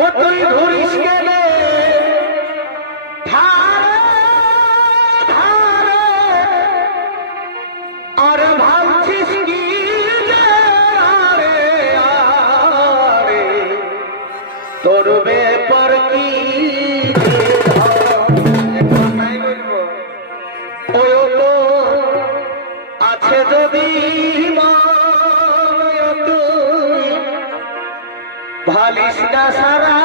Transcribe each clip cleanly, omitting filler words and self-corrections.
ও তুই ধরিস গেলে ধারে ধারে আর ভাবছিস কি আরে আরে তোর ব্যাপার কি ওই তো আছে যদি ভালিস না সারা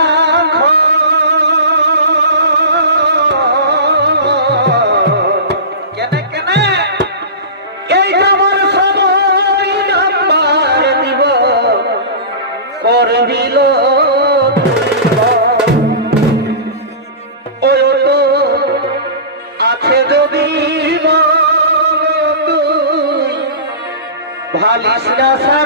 কেন কেন এই আমার সময় নাম্বার দিব করবিল ওই তো আছে যদি ভালিস না সারা